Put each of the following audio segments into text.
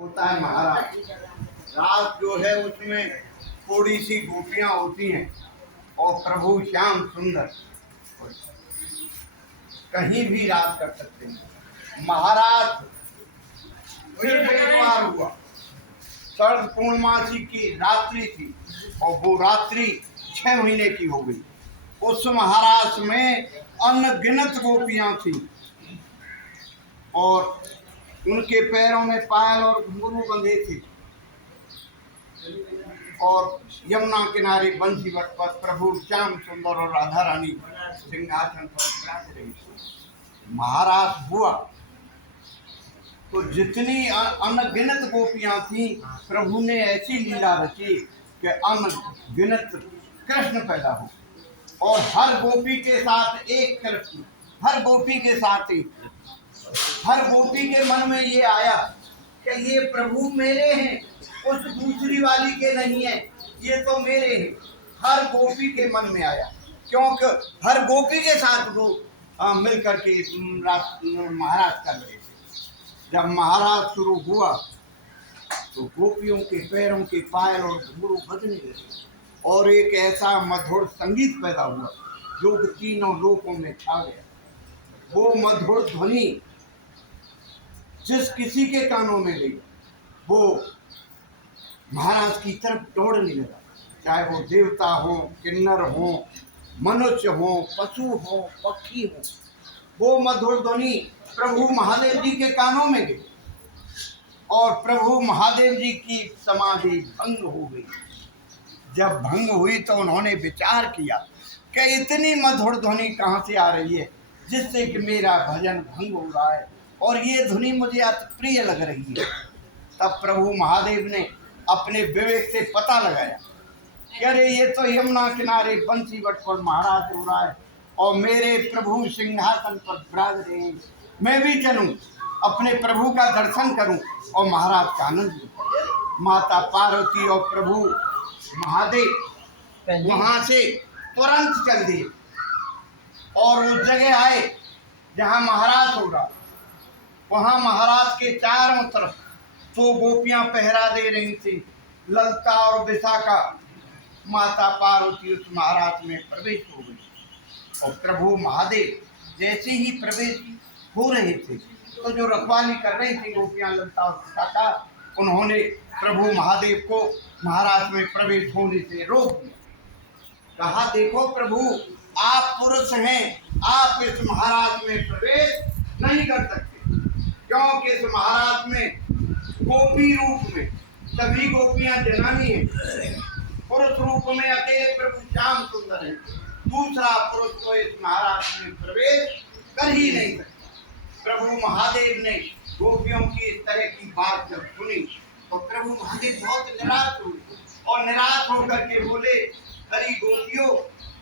होता है महाराज। रात जो है उसमें थोड़ी सी गोपियां होती हैं और प्रभु श्याम सुंदर कहीं भी रात कर सकते हैं। महाराज सिर्फ एक बार हुआ, शरद पूर्णमासी की रात्रि थी और वो रात्रि 6 महीने की हो गई। उस महाराज में अनगिनत गोपियां थी और उनके पैरों में पायल और घुंघरू बंधे थे और यमुना किनारे बंसीवट पर प्रभु श्याम सुंदर और राधा रानी सिंहासन पर विराज रही थी। महाराज हुआ तो जितनी अनगिनत गोपियां थी, प्रभु ने ऐसी लीला रची कि अनगिनत कृष्ण पैदा हो और हर गोपी के साथ एक कृष्ण, हर गोपी के साथ एक। हर गोपी के मन में ये आया कि ये प्रभु मेरे हैं, उस दूसरी वाली के नहीं है, ये तो मेरे हैं। हर गोपी के मन में आया क्योंकि हर गोपी के साथ वो मिल करके महाराज कर रहे थे। जब महाराज शुरू हुआ तो गोपियों के पैरों के पायल और घुंघरू बजने लगे और एक ऐसा मधुर संगीत पैदा हुआ जो तीनों लोकों में छा गया। वो मधुर ध्वनि जिस किसी के कानों में गई वो महाराज की तरफ दौड़ने लगा, चाहे वो देवता हो, किन्नर हो, मनुष्य हो, पशु हो, पक्षी हो। वो मधुर ध्वनि प्रभु महादेव जी के कानों में गई और प्रभु महादेव जी की समाधि भंग हो गई। जब भंग हुई तो उन्होंने विचार किया कि इतनी मधुर ध्वनि कहाँ से आ रही है जिससे कि मेरा भजन भंग हो रहा है और ये ध्वनि मुझे अति प्रिय लग रही है। तब प्रभु महादेव ने अपने विवेक से पता लगाया कि अरे ये तो यमुना किनारे बंसीवट पर महाराज हो रहा है और मेरे प्रभु सिंहासन पर विराज रहे हैं। मैं भी चलूं, अपने प्रभु का दर्शन करूं और महाराज का आनंद लूं। माता पार्वती और प्रभु महादेव वहां से तुरंत चल दिए और उस जगह आए जहां महाराज हो रहा। वहां महाराज के चारों तरफ 2 गोपियां पहरा दे रही थी, ललता और विशाखा। माता पार्वती उस महाराज में प्रवेश हो गई और प्रभु महादेव जैसे ही प्रवेश हो रहे थे तो जो रखवाली कर रही थी गोपियां ललता और विशाखा, उन्होंने प्रभु महादेव को महाराज में प्रवेश होने से रोक दिया। कहा, देखो प्रभु, आप पुरुष हैं, आप इस महाराज में प्रवेश नहीं कर सकते क्योंकि इस महाराज में गोपी रूप में सभी गोपियां जनानी हैं, पुरुष रूप में अकेले प्रभु श्याम सुंदर है। दूसरा पुरुष को इस महाराज में प्रवेश कर ही नहीं सकता। प्रभु महादेव ने गोपियों की इस तरह की बात जब सुनी तो प्रभु महादेव बहुत निराश हुए और निराश होकर के बोले, अरे गोपियों,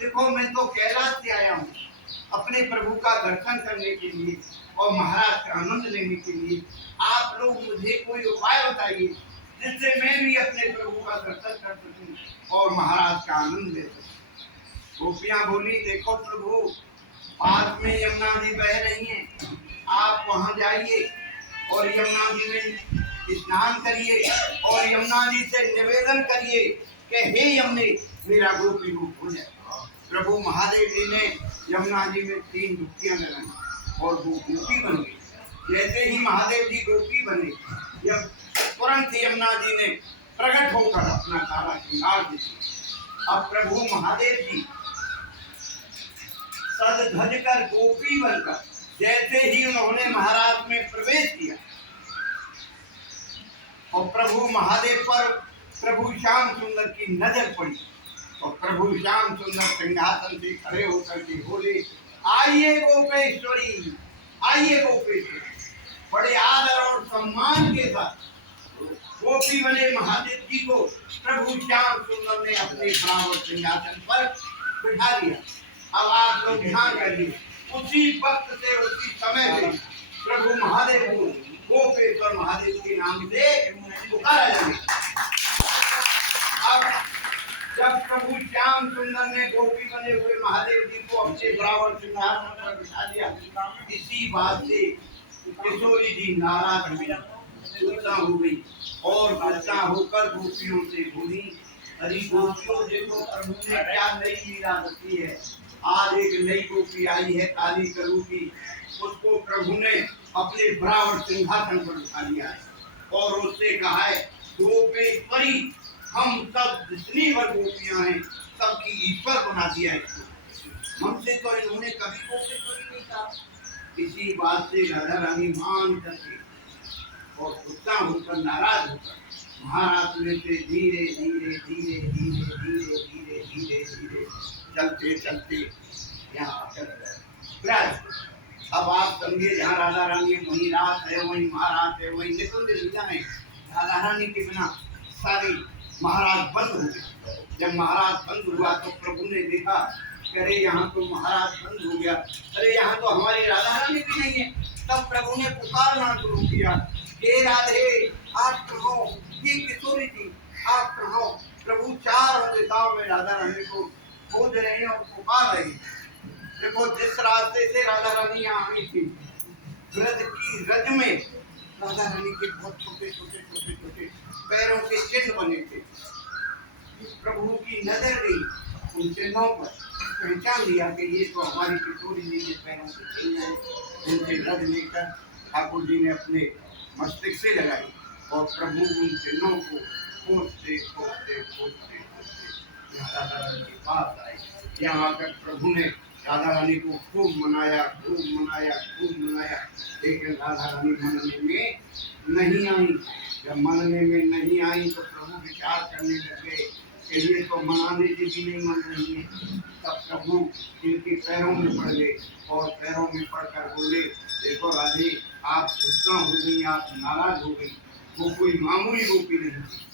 देखो मैं तो कैलाश से आया हूँ अपने प्रभु का दर्शन करने के लिए और महाराज का आनंद लेने के लिए। आप लोग मुझे कोई उपाय बताइए जिससे मैं भी अपने प्रभु का दर्शन कर सकूं और महाराज का आनंद ले सकूं। गोपियां बोली, देखो प्रभु, पास में यमुना जी बह रही हैं, आप वहां जाइए और यमुना जी में स्नान करिए और यमुना जी से निवेदन करिए कि हे यमुने, मेरा गोपी रूप हो जाए। प्रभु महादेव जी ने यमुना जी में 3 डुबकियां लगाई और वो गोपी बन गई। जैसे ही महादेव जी गोपी बने, जब तुरंत यमुना जी ने प्रकट होकर अपना सारा श्रृंगार दिया। अब प्रभु महादेव जी सज धज कर गोपी बनकर जैसे ही उन्होंने महाराज में प्रवेश किया और प्रभु महादेव पर प्रभु श्याम सुंदर की नजर पड़ी और प्रभु श्याम सुंदर सिंहासन से खड़े होकर के बोले, आइए गोपेश्वरी, आइए गोपेश्वरी। बड़े आदर और सम्मान के साथ गोपी बने महादेव जी को प्रभु श्याम सुंदर ने अपने बराबर सिंहासन पर बिठा दिया। अब आप लोग ध्यान करिए, उसी वक्त से उसी समय से प्रभु महादेव को गोपेश्वर महादेव के नाम से पुकारा जाएगा। अब जब प्रभु श्याम सुंदर ने गोपी बने हुए महादेव जी को अपने बराबर सिंहासन पर बिठा दिया, इसी बात से किशोरी जी नाराज हुई से गुस्सा हो गई और गुस्सा होकर गोपियों से बोली, अरे गोपियों देखो प्रभु ने क्या नई लीला रखी है। आज एक नई गोपी आई है काली करू की, उसको प्रभु ने अपने बराबर सिंहासन पर उठा लिया है और उससे कहा है गोपेश्वरी, हम सब जितनी बार गोपियां हैं सबकी ईश्वर बना दिया है इसको। हमसे तो इन्होंने कभी गोपेश्वरी नहीं कहा। इसी बात से राधा रानी मान करके और गुस्सा होकर नाराज होकर महाराज में से धीरे धीरे धीरे धीरे धीरे धीरे धीरे धीरे चलते चलते यहाँ चल गए। अब आप समझिए, जहाँ राधा रानी वहीं रात है, वहीं महाराज है, वहीं निकुंज लीला है। राधा रानी के बिना सारी महाराज बंद हो गए। जब महाराज बंद हुआ तो प्रभु ने देखा, अरे यहाँ तो महाराज बंद हो गया, अरे यहाँ तो हमारी राधा रानी भी नहीं है। तब प्रभु ने पुकारना शुरू किया, हे राधे आप कहो, ये किशोरी थी आप कहो। प्रभु चारों दिशाओं में राधा रानी को खोज रहे हैं और पुकार रहे हैं। देखो जिस रास्ते से राधा रानी यहाँ आई थी, ब्रज की रज में राधा रानी के बहुत छोटे छोटे छोटे छोटे पैरों के चिन्ह बने थे। प्रभु की नजर गई उन चिन्हों पर, पहचान लिया कि ये तो हमारी किशोरी जी के पैरों के चिन्ह हैं। उनसे रज लेकर ठाकुर जी ने अपने मस्तिष्क से लगाई और प्रभु उन चिन्हों को खोजते खोजते खोजते खोजते राधा रानी के पास आए। यहाँ आकर प्रभु ने राधा रानी को खूब मनाया खूब मनाया खूब मनाया, लेकिन राधा रानी मनने में नहीं आई। जब मनने में नहीं आई तो प्रभु विचार करने लगे कि ये तो मनाने से भी नहीं मन रही है। तब प्रभु इनके पैरों में पड़ गए और पैरों में पड़कर बोले, देखो राधे आप गुस्सा हो गई, आप नाराज हो गई, वो कोई मामूली गोपी नहीं थी।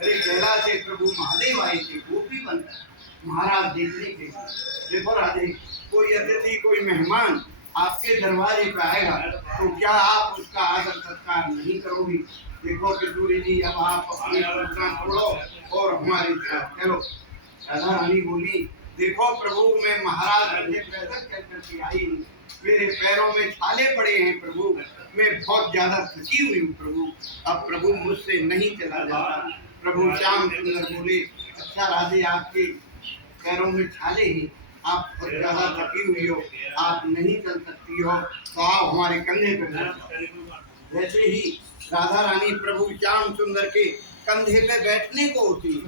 अरे कैलाश से प्रभु महादेव आए थे गोपी बनकर महाराज देखने के लिए। देखो राधे, कोई अतिथि कोई मेहमान आपके दरबारे पे आएगा तो क्या आप उसका आदर सत्कार नहीं करोगी? देखो किशोरी जी, अब आप अपनी प्रश्न छोड़ो और हमारे साथ चलो। राधा रानी बोली, देखो प्रभु मैं महाराज मुझे पैदल चल करके आई हूँ, मेरे पैरों में छाले पड़े हैं प्रभु, मैं बहुत ज्यादा थकी हुई हूँ प्रभु, अब प्रभु मुझसे नहीं चला जाता। प्रभु श्याम सुंदर बोले, अच्छा राधे आपके पैरों में छाले हैं, आप बहुत ज्यादा थकी हुई हो, आप नहीं चल सकती हो, तो आप हमारे कंधे पर बैठो। वैसे ही राधा रानी प्रभु श्याम सुंदर के कंधे पे बैठने को होती है,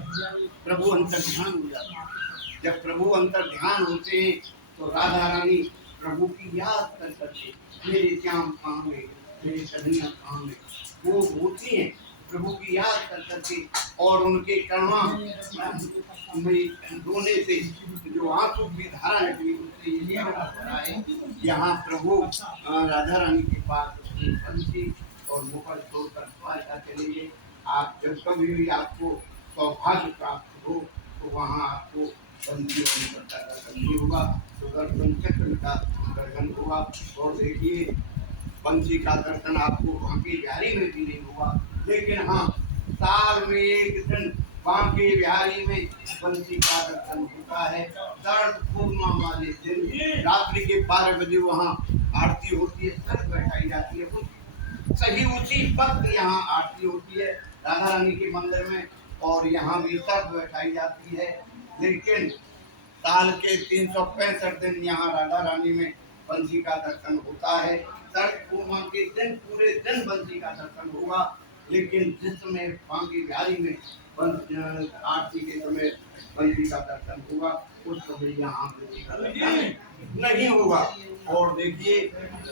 प्रभु अंतर ध्यान हो जाता है। जब प्रभु अंतर ध्यान होते हैं तो राधा रानी प्रभु की याद कर करके, मेरे श्याम कहाँ में, मेरे कन्हैया कहाँ में, वो होती हैं प्रभु की याद कर करके। और उनके करुणा रोने से जो आंसू की धारा निकली उससे ये रहा है। यहाँ प्रभु राधा रानी के पास बंसी और मुखर छोड़कर द्वारका चले गए। आप जब कभी भी आपको सौभाग्य प्राप्त हो तो वहाँ आपको बंसी और का दर्शन नहीं होगा, सुदर्शन चक्र का दर्शन होगा। और देखिए बंसी का दर्शन आपको बांके बिहारी में भी नहीं होगा, लेकिन हाँ साल में एक दिन बांके बिहारी में बंसी का दर्शन होता है। शरद पूर्णिमा वाले दिन रात्रि के 12 बजे वहाँ आरती होती है, सर बैठाई जाती है। सही उसी वक्त यहाँ आरती होती है राधा रानी के मंदिर में, और यहाँ भी सर बैठाई जाती है। लेकिन साल के 365 दिन यहाँ राधा रानी में बंसी का दर्शन होता है। शरद पूर्णिमा के दिन पूरे दिन बंसी का दर्शन होगा, लेकिन जिस समय बांके बिहारी में आरती के समय बंसी का दर्शन होगा उस समय यहाँ बंसी का दर्शन नहीं होगा। और देखिए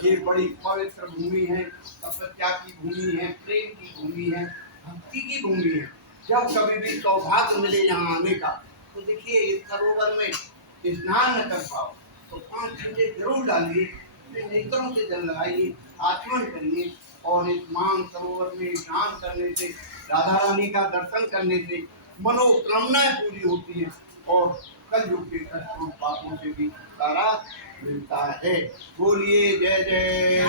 ये बड़ी पवित्र भूमि है, तपस्या की भूमि है, प्रेम की भूमि है, भक्ति की भूमि है। जब कभी भी सौभाग्य मिले यहाँ आने का तो देखिए इस सरोवर में स्नान न कर पाओ तो 5 चीजें जरूर डालिए, नेत्रों से जल लगाइए, आचमन करिए। और इस मान सरोवर में स्नान करने से, राधा रानी का दर्शन करने से मनोकामनाएं पूरी होती हैं और कलयुग के कष्ट पापों से भी छुटकारा मिलता है। बोलिए जय जय।